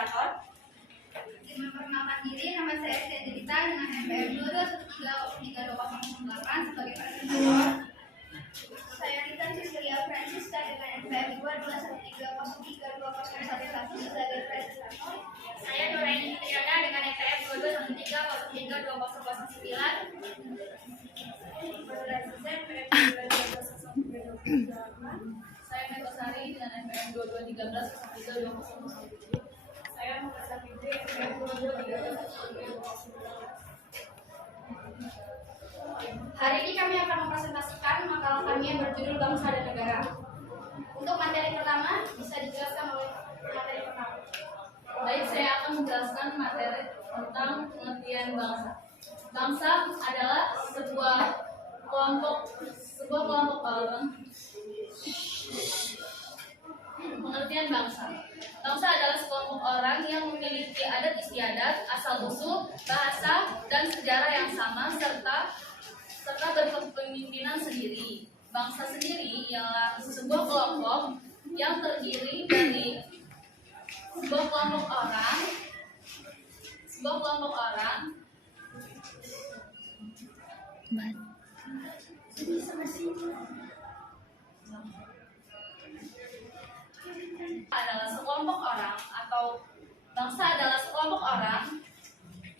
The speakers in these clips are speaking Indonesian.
moderator. Izin memperkenalkan diri, nama saya Estedelita dengan NPM 22133208 sebagai presentator. Saya Rita Cecilia Francisca dengan NPM 2213032011 sebagai presentator. Saya Nuraini Triana dengan NPM 2213032011. Saya Megosari dengan NPM 2213032011. Saya Muhammad Fitri NPM 2213032011. Hari ini kami akan mempresentasikan makalah kami yang berjudul Bangsa dan Negara. Untuk materi pertama bisa dijelaskan oleh materi pertama. Baik, saya akan menjelaskan materi tentang pengertian bangsa. Bangsa adalah sebuah kelompok orang. Pengertian bangsa. Bangsa adalah sekelompok orang yang memiliki adat istiadat, asal-usul, bahasa, dan sejarah yang sama serta berkepemimpinan sendiri. Bangsa sendiri ialah sebuah kelompok yang terdiri dari sebuah kelompok orang adalah sekelompok orang atau bangsa adalah sekelompok orang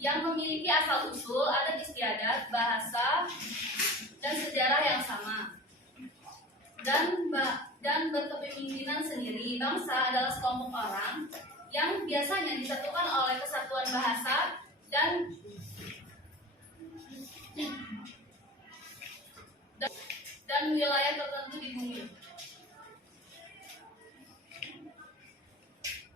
yang memiliki asal-usul, adat istiadat, bahasa, dan sejarah yang sama dan berkepemimpinan sendiri. Bangsa adalah sekelompok orang yang biasanya disatukan oleh kesatuan bahasa dan wilayah tertentu di bumi.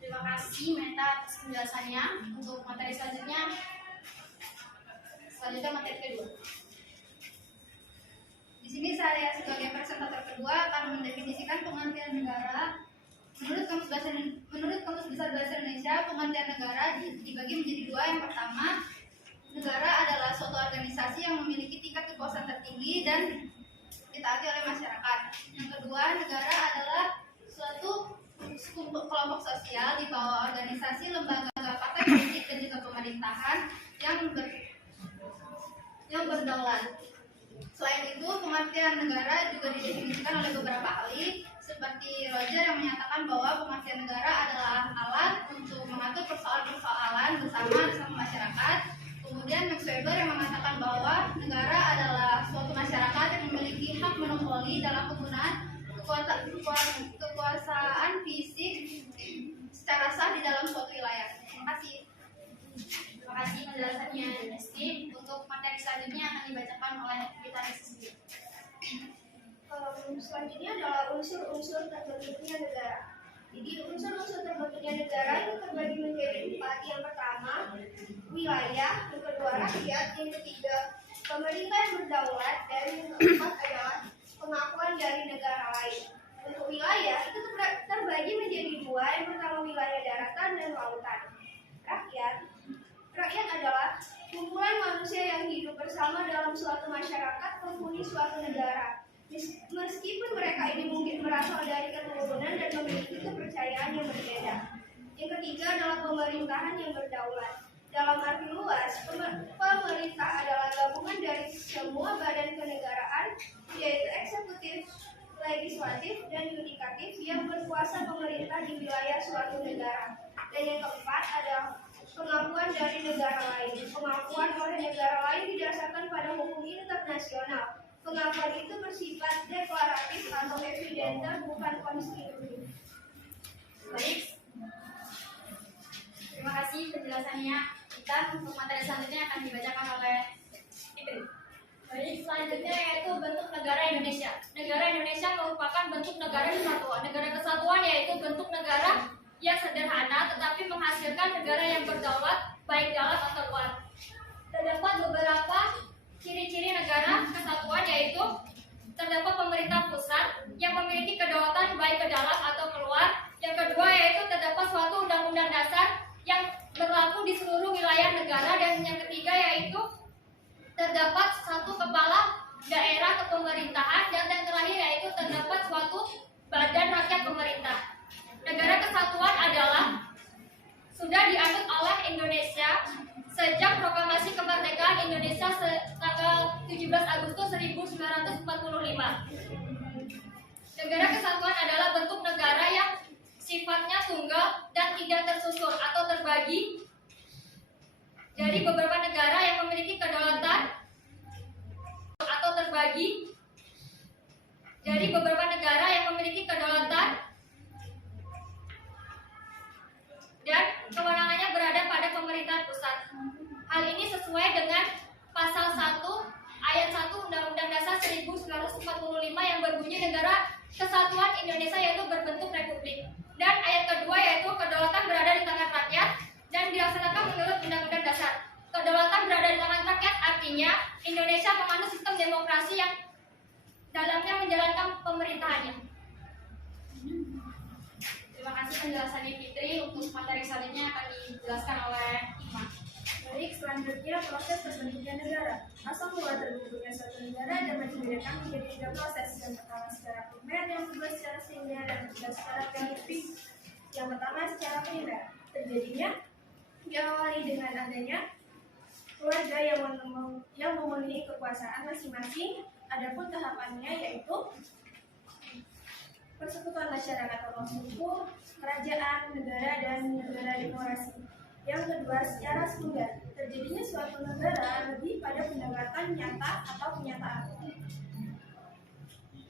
Terima kasih Meta atas penjelasannya. Untuk materi selanjutnya materi kedua. Di sini saya sebagai presentator kedua akan mendefinisikan pengertian negara. Menurut Kamus Besar Bahasa Indonesia, pengertian negara dibagi menjadi dua. Yang pertama, negara adalah suatu organisasi yang memiliki tingkat kekuasaan tertinggi dan ditaati oleh masyarakat. Yang kedua, negara adalah suatu kelompok sosial di bawah organisasi, lembaga, partai politik, dan juga pemerintahan yang berdaulat. Selain itu, pengertian negara juga didefinisikan oleh beberapa ahli, seperti Roger yang menyatakan bahwa pengertian negara adalah alat untuk mengatur persoalan-persoalan bersama masyarakat. Kemudian Max Weber yang mengatakan bahwa negara adalah suatu masyarakat yang memiliki hak monopoli dalam penggunaan kekuasaan fisik secara sah di dalam suatu wilayah. Terima kasih. Terima kasih penjelasannya, Esti. Untuk materi selanjutnya akan dibacakan oleh kita sendiri. Selanjutnya adalah unsur-unsur terbentuknya negara. Jadi unsur-unsur terbentuknya negara itu terbagi menjadi 4. Yang pertama, wilayah. Yang kedua, rakyat. Yang ketiga, pemerintah yang berdaulat. Dan yang keempat adalah pengakuan dari negara lain. Untuk wilayah itu terbagi menjadi 2. Yang pertama, wilayah daratan dan lautan. Rakyat adalah kumpulan manusia yang hidup bersama dalam suatu masyarakat penghuni suatu negara. Meskipun mereka ini mungkin berasal dari keturunan dan memiliki kepercayaan yang berbeda. Yang ketiga adalah pemerintahan yang berdaulat. Dalam arti luas, pemerintah adalah gabungan dari semua badan kenegaraan, yaitu eksekutif, legislatif, dan yudikatif yang berkuasa pemerintah di wilayah suatu negara. Dan yang keempat adalah pengakuan dari negara lain. Pengakuan oleh negara lain didasarkan pada hukum internasional. Pengakuan itu bersifat deklaratif atau evidenter, bukan konstitusi. Baik. Terima kasih penjelasannya. Kita untuk materi selanjutnya akan dibacakan oleh Fitri. Baik, selanjutnya yaitu bentuk negara Indonesia. Negara Indonesia merupakan bentuk negara kesatuan. Negara kesatuan yaitu bentuk negara yang sederhana tetapi menghasilkan negara yang berdaulat baik dalam atau luar. Terdapat beberapa ciri-ciri negara kesatuan, yaitu terdapat pemerintah pusat yang memiliki kedaulatan baik ke dalam atau keluar. Yang kedua yaitu terdapat suatu undang-undang dasar yang berlaku di seluruh wilayah negara. Dan yang ketiga yaitu terdapat satu kepala daerah kepemerintahan. Dan yang terakhir yaitu terdapat suatu badan rakyat pemerintah. Negara kesatuan adalah sudah dianut oleh Indonesia sejak proklamasi kemerdekaan Indonesia tanggal 17 Agustus 1945. Negara kesatuan adalah bentuk negara yang sifatnya tunggal dan tidak tersusun atau terbagi dari beberapa negara yang memiliki kedaulatan atau terbagi dari beberapa negara yang memiliki kedaulatan dan kewenangannya berada pada pemerintahan pusat. Hal ini sesuai dengan pasal 1 ayat 1 Undang-Undang Dasar 1945 yang berbunyi negara kesatuan Indonesia yaitu berbentuk republik. Dan ayat kedua yaitu kedaulatan berada di tangan rakyat dan dilaksanakan menurut Undang-Undang Dasar. Kedaulatan berada di tangan rakyat artinya Indonesia menganut sistem demokrasi yang dalamnya menjalankan pemerintahannya. Terima kasih penjelasannya Fitri. Untuk materi selanjutnya akan dijelaskan oleh Ima. Baik, selanjutnya proses terbentuknya negara. Asal mula terbentuknya suatu negara dapat dibedakan menjadi 3 proses. Yang pertama secara primer, yang kedua secara sekunder, dan ketiga secara teoritis. Yang pertama secara primer, terjadinya diawali dengan adanya keluarga yang memenuhi kekuasaan masing-masing. Adapun tahapannya yaitu persekutuan masyarakat atau suku, kerajaan, negara, dan negara demokrasi. Yang kedua, secara sekunder, terjadinya suatu negara lebih pada pendekatan nyata atau kenyataan.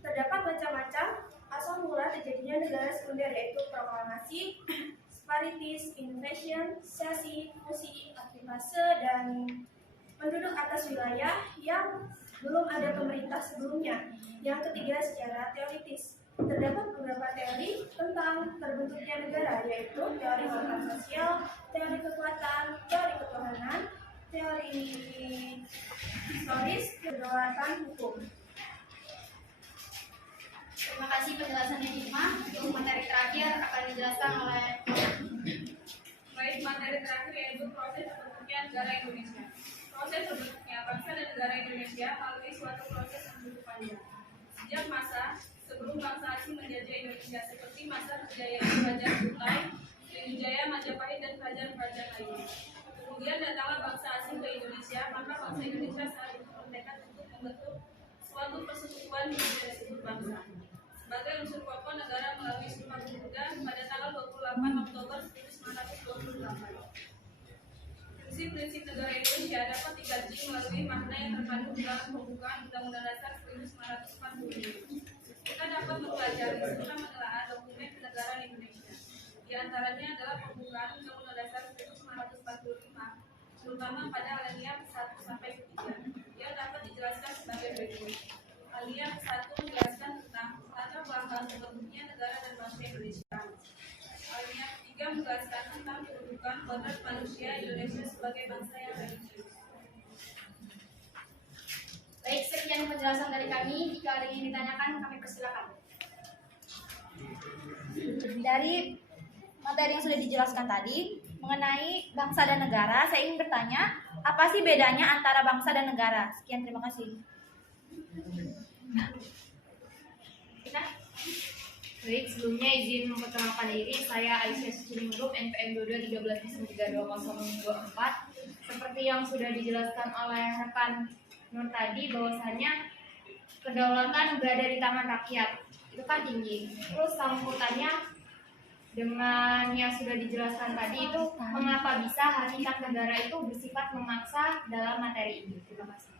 Terdapat macam-macam asal mula terjadinya negara sekunder yaitu proklamasi, separatis, invasion, sesi, fusi, aktivase, dan penduduk atas wilayah yang belum ada pemerintah sebelumnya. Yang ketiga, secara teoritis. Terdapat beberapa teori tentang terbentuknya negara, yaitu teori tentang sosial, teori kekuatan, teori ketuhanan, teori historis, kedaulatan hukum. Terima kasih penjelasannya Ima. Untuk materi terakhir akan dijelaskan oleh Baik, materi terakhir yaitu proses terbentuknya negara Indonesia. Proses terbentuknya bangsa dan negara Indonesia melalui suatu proses yang cukup panjang. Sejak masa sebelum bangsa asing menjajah Indonesia seperti masa kejayaan Kerajaan Kutai, Sriwijaya, Majapahit, dan kerajaan-kerajaan lainnya. Kemudian datanglah bangsa asing ke Indonesia, maka bangsa Indonesia saat itu bertekad untuk membentuk suatu persekutuan yang disebut bangsa. Sebagai unsur pokok negara melalui Sumpah Pemuda pada tanggal 28 Oktober 1928. Prinsip-prinsip negara Indonesia dapat dikaji melalui makna yang terkandung dalam pembukaan Undang-Undang Dasar 1945. Kita dapat mempelajari serta menelaah dokumen kenegaraan Indonesia. Di antaranya adalah pembukaan Undang-Undang Dasar 1945, terutama pada alinea 1 sampai 3, yang dapat dijelaskan sebagai berikut. Alinea 1 menjelaskan tentang latar belakang terbentuknya negara dan bangsa Indonesia. Alinea 3 menjelaskan tentang kedudukan kodrat manusia Indonesia sebagai bangsa yang religius. Baik, sekian penjelasan dari kami. Jika ada yang ditanyakan, kami persilakan. Dari materi yang sudah dijelaskan tadi mengenai bangsa dan negara, saya ingin bertanya, apa sih bedanya antara bangsa dan negara? Sekian, terima kasih. Baik, sebelumnya izin memperkenalkan diri, saya Aisyah Suciningrup, NPM 2213132024. Seperti yang sudah dijelaskan oleh rekan Nur tadi, bahwasannya kedaulatan berada di tangan rakyat, itu kan tinggi. Terus sambutannya dengan yang sudah dijelaskan tadi itu, mengapa bisa hakikat negara itu bersifat memaksa dalam materi ini. Terima kasih.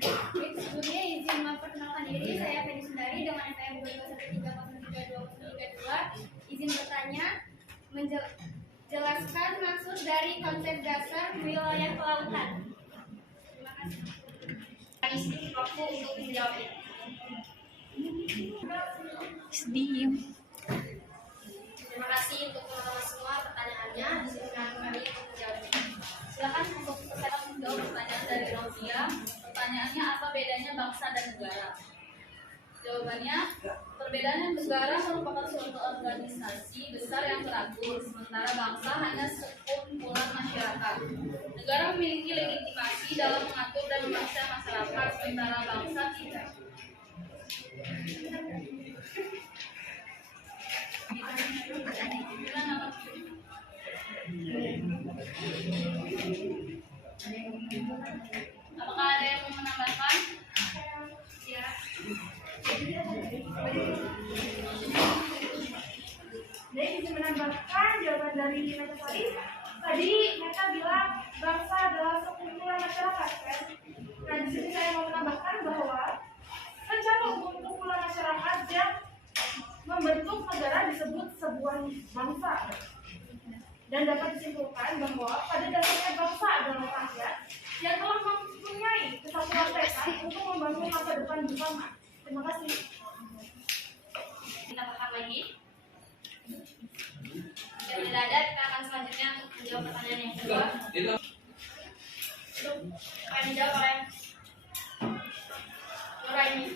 Baik, sebelumnya izin memperkenalkan diri, saya Feni Sundari dengan NPM 2213132032. Izin bertanya, menjelaskan maksud dari konsep dasar wilayah kelautan. Terima kasih. Isi waktu untuk menjawabnya. Terima kasih untuk teman-teman semua pertanyaannya. Disilakan kami untuk menjawabnya. Silakan untuk peserta menjawab pertanyaan dari Rodia. Pertanyaannya, apa bedanya bangsa dan negara? Jawabannya, perbedaan negara merupakan suatu organisasi besar yang teratur, sementara bangsa hanya sekumpulan masyarakat. Negara memiliki legitimasi dalam mengatur dan memaksa masyarakat, sementara bangsa tidak. Gimana Apakah ada yang mau menambahkan? Ya. Jadi bisa menambahkan jawaban dari mereka tadi. Tadi mereka bilang bangsa adalah sekumpulan masyarakat, kan? Nah, di sini saya mau menambahkan bahwa tercakup kumpulan masyarakat yang membentuk negara disebut sebuah bangsa. Dan dapat disimpulkan bahwa pada dasarnya bangsa adalah rakyat yang telah mempunyai kesatuan tekad untuk membangun masa depan bersama. Terima kasih. Kita bahas lagi. Jika tidak ada, kita akan selanjutnya untuk menjawab pertanyaan yang kedua. Akan dijawab oleh Nuraini.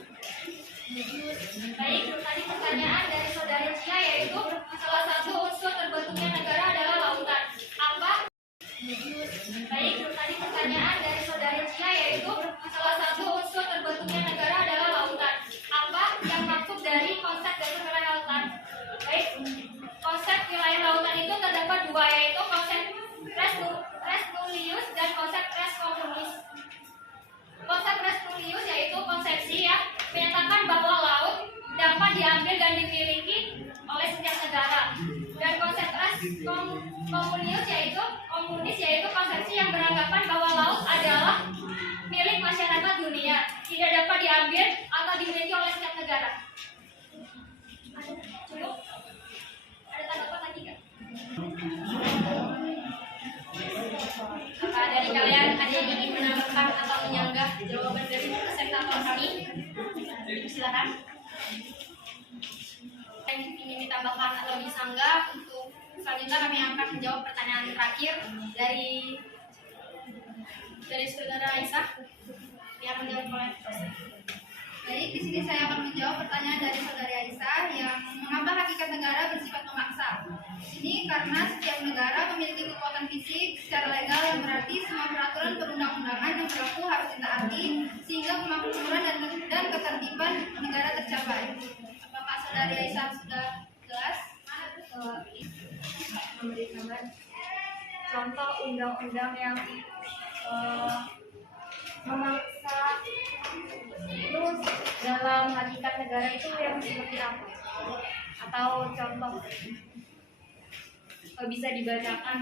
Baik, tadi pertanyaan dari saudari Cia yaitu salah satu unsur terbentuknya negara adalah lautan. Apa? Baik, tadi pertanyaan dari saudari Cia yaitu salah satu unsur terbentuknya negara adalah lautan. Apa yang maksud dari konsep dasar wilayah lautan? Baik, konsep wilayah lautan itu terdapat dua, yaitu konsep res nullius dan konsep res communis. Konsep res nullius yaitu konsepsi yang menyatakan bahwa laut dapat diambil dan dimiliki oleh setiap negara. Dan konsep res komunis yaitu konsepsi yang beranggapan bahwa laut adalah milik masyarakat dunia, tidak dapat diambil atau dimiliki oleh setiap negara. Cukup? Ada tanggapan lagi nggak? Apakah dari kalian ada yang ingin menambahkan atau menyanggah jawaban dari presentator kami? Silakan. Yang ingin ditambahkan atau disanggah, untuk selanjutnya kami akan menjawab pertanyaan terakhir dari saudara Aisyah yang menjawab oleh Baik, di sini saya akan menjawab pertanyaan dari saudari Aisyah yang mengapa hakikat negara bersifat memaksa. Ini karena setiap negara memiliki kekuatan fisik secara legal yang berarti semua peraturan perundang-undangan yang berlaku harus ditaati sehingga kemakmuran dan ketertiban negara tercapai. Apakah saudari Aisyah sudah jelas? Memberikan contoh undang-undang yang memaksa. Terus dalam hakikat negara itu yang seperti apa? Atau contoh bisa dibacakan?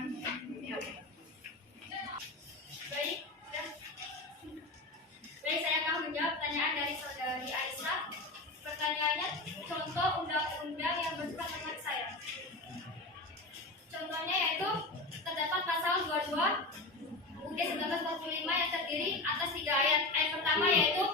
Baik, saya akan menjawab pertanyaan dari saudari Aisyah. Pertanyaannya, contoh undang-undang yang bersifat memaksa ya. Contohnya yaitu terdapat pasal 22 UUD 1945 yang terdiri atas 3 ayat. Ayat pertama yaitu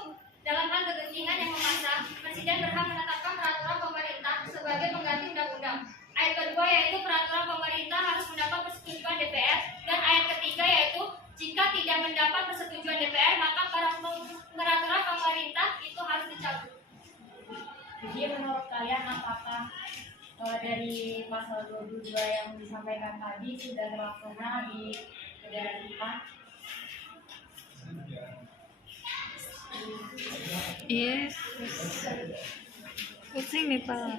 dalam hal kegentingan yang memaksa, Presiden berhak menetapkan peraturan pemerintah sebagai pengganti undang-undang. Ayat kedua yaitu peraturan pemerintah harus mendapat persetujuan DPR, dan ayat ketiga yaitu jika tidak mendapat persetujuan DPR maka peraturan pemerintah itu harus dicabut. Jadi menurut kalian apakah dari pasal 22 yang disampaikan tadi sudah terlaksana di negara kita? Yes. Pusing nih Pak.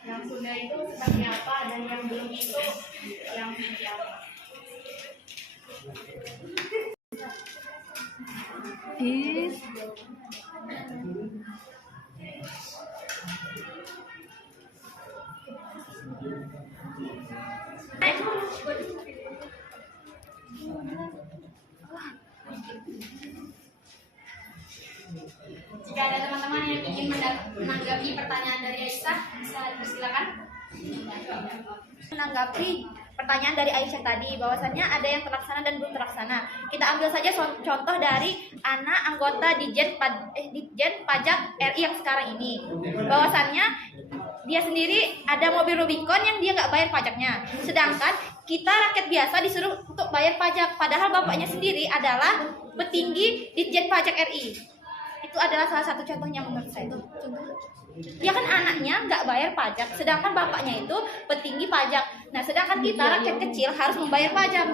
Yang sudah itu seperti apa dan yang belum itu yang seperti apa? Yes. Jika ada teman-teman yang ingin menanggapi pertanyaan dari Aisyah, bisa dipersilakan. Menanggapi pertanyaan dari Aisyah tadi, bahwasannya ada yang terlaksana dan belum terlaksana. Kita ambil saja contoh dari anak anggota Ditjen Pajak RI yang sekarang ini. Bahwasannya dia sendiri ada mobil Rubicon yang dia nggak bayar pajaknya. Sedangkan kita rakyat biasa disuruh untuk bayar pajak. Padahal bapaknya sendiri adalah petinggi Ditjen Pajak RI. Itu adalah salah satu contohnya menurut saya. Itu contohnya. Dia kan anaknya nggak bayar pajak, sedangkan bapaknya itu petinggi pajak. Nah, sedangkan kita rakyat kecil harus membayar pajak.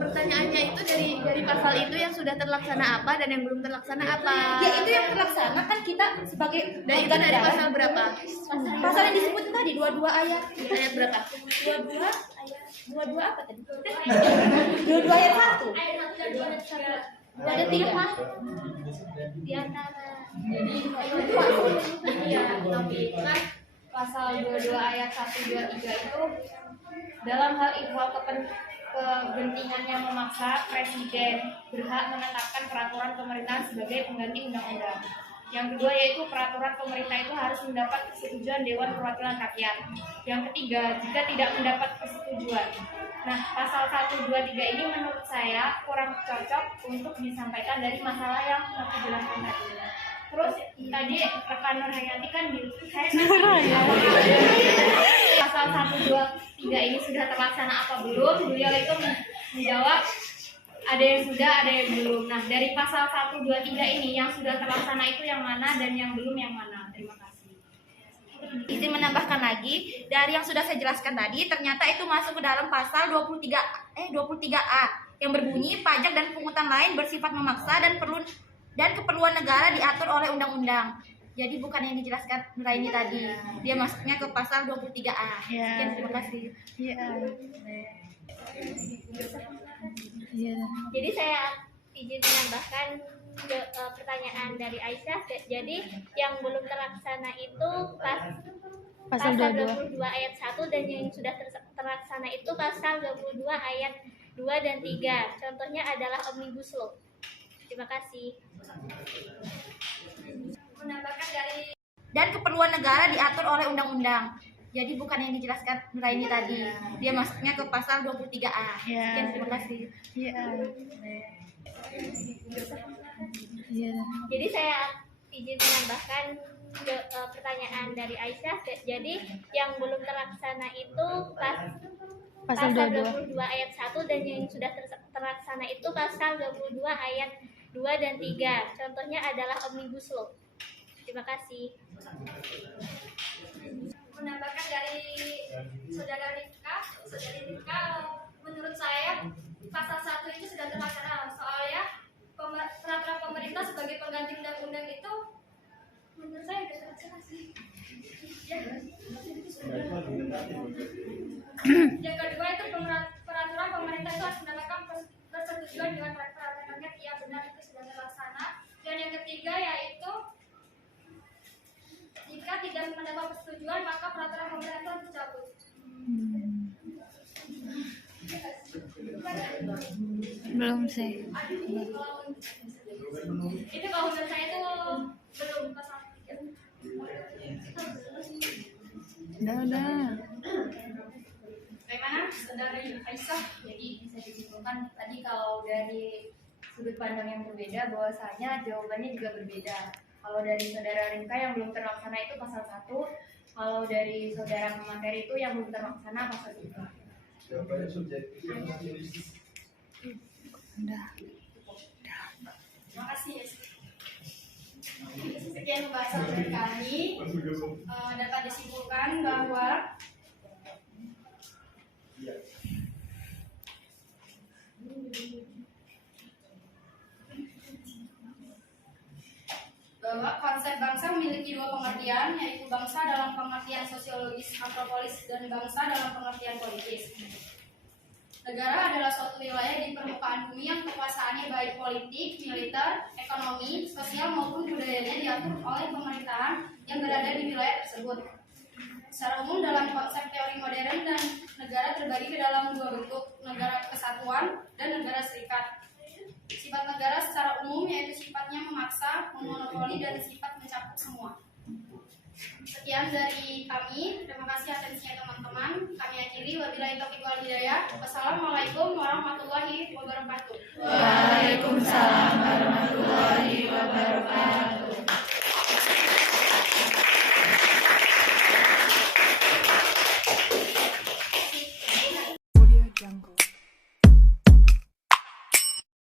pertanyaannya itu dari pasal itu yang sudah terlaksana apa dan yang belum terlaksana apa? Ya itu yang terlaksana kan kita sebagai Dan itu dari pasal berapa? pasal yang disebutin tadi 22 ayat. Ayat berapa? 22 ayat 22 apa tadi? 22 ayat 1. Ayat 1 dan 2 dan 1. Ada 3 Di antara Iya, tapi kan pasal 22 ayat 1, 2, 3 itu dalam hal kepentingan yang memaksa presiden berhak menetapkan peraturan pemerintahan sebagai pengganti undang-undang. Yang kedua yaitu peraturan pemerintah itu harus mendapat persetujuan Dewan Perwakilan Rakyat. Yang ketiga, jika tidak mendapat persetujuan. Nah, pasal 1, 2, 3 ini menurut saya kurang cocok untuk disampaikan dari masalah yang aku jelaskan tadi. Terus tadi rekan Nur Hayanti kan pasal 1, 2, 3 ini sudah terlaksana apa belum? Beliau itu menjawab ada yang sudah, ada yang belum. Nah, dari pasal 1, 2, 3 ini yang sudah terlaksana itu yang mana dan yang belum yang mana? Terima kasih. Izin menambahkan lagi, dari yang sudah saya jelaskan tadi, ternyata itu masuk ke dalam pasal 23A yang berbunyi pajak dan pungutan lain bersifat memaksa dan keperluan negara diatur oleh undang-undang. Jadi bukan yang dijelaskan Nuraini tadi. Dia masuknya ke pasal 23A. Sekian, terima kasih. Jadi saya izin menambahkan pertanyaan dari Aisyah. Jadi yang belum terlaksana itu pasal 22 ayat 1 dan yang sudah terlaksana itu pasal 22 ayat 2 dan 3. Contohnya adalah Omnibus Law. Terima kasih. Menambahkan dari Dan keperluan negara diatur oleh undang-undang. Jadi bukan yang dijelaskan Nuraini tadi. Dia masuknya ke pasal 23A. Sekian, terima kasih. Jadi saya izin menambahkan pertanyaan dari Aisyah. Jadi yang belum terlaksana itu pasal 22 ayat 1 dan yang sudah terlaksana itu pasal 22 ayat 2 dan 3. Contohnya adalah Omnibus Law. Terima kasih. menambahkan dari saudari Rifka, menurut saya pasal 1 itu sudah terlaksana. Soalnya peraturan pemerintah sebagai pengganti undang-undang itu menurut saya sudah terlaksana sih. Ya. Yang kedua itu peraturan pemerintah itu harus mendapatkan persetujuan dengan peraturan rakyat. Iya benar, itu sudah terlaksana. Dan yang ketiga yaitu jika tidak mendapat persetujuan maka peraturan pemerintah itu harus dicabut. Belum sih. Itu kalau menurut saya itu belum pasal 3. Udah. Bagaimana saudari Aisyah? Jadi bisa disimpulkan tadi kalau dari sudut pandang yang berbeda bahwasanya jawabannya juga berbeda. Kalau dari saudara Rinka yang belum terlaksana itu pasal 1, kalau dari saudara pemateri itu yang belum terlaksana pasal 3. Jawabannya subjektif. Udah. Terima kasih. Sekian pembahasan dari kami. Dapat disimpulkan bahwa konsep bangsa memiliki dua pengertian, yaitu bangsa dalam pengertian sosiologis antropologis dan bangsa dalam pengertian politis. Negara adalah suatu wilayah di permukaan bumi yang kekuasaannya baik politik, militer, ekonomi, sosial maupun budayanya diatur oleh pemerintahan yang berada di wilayah tersebut. Secara umum dalam konsep teori modern dan negara terbagi ke dalam dua bentuk, negara kesatuan dan negara serikat. Sifat negara secara umum yaitu sifatnya memaksa, memonopoli, dan sifat mencakup semua. Sekian dari kami. Terima kasih atensinya teman-teman. Kami akhiri. Wabillahi taufiq wal hidayah. Wassalamualaikum warahmatullahi wabarakatuh. Waalaikumsalam warahmatullahi wabarakatuh.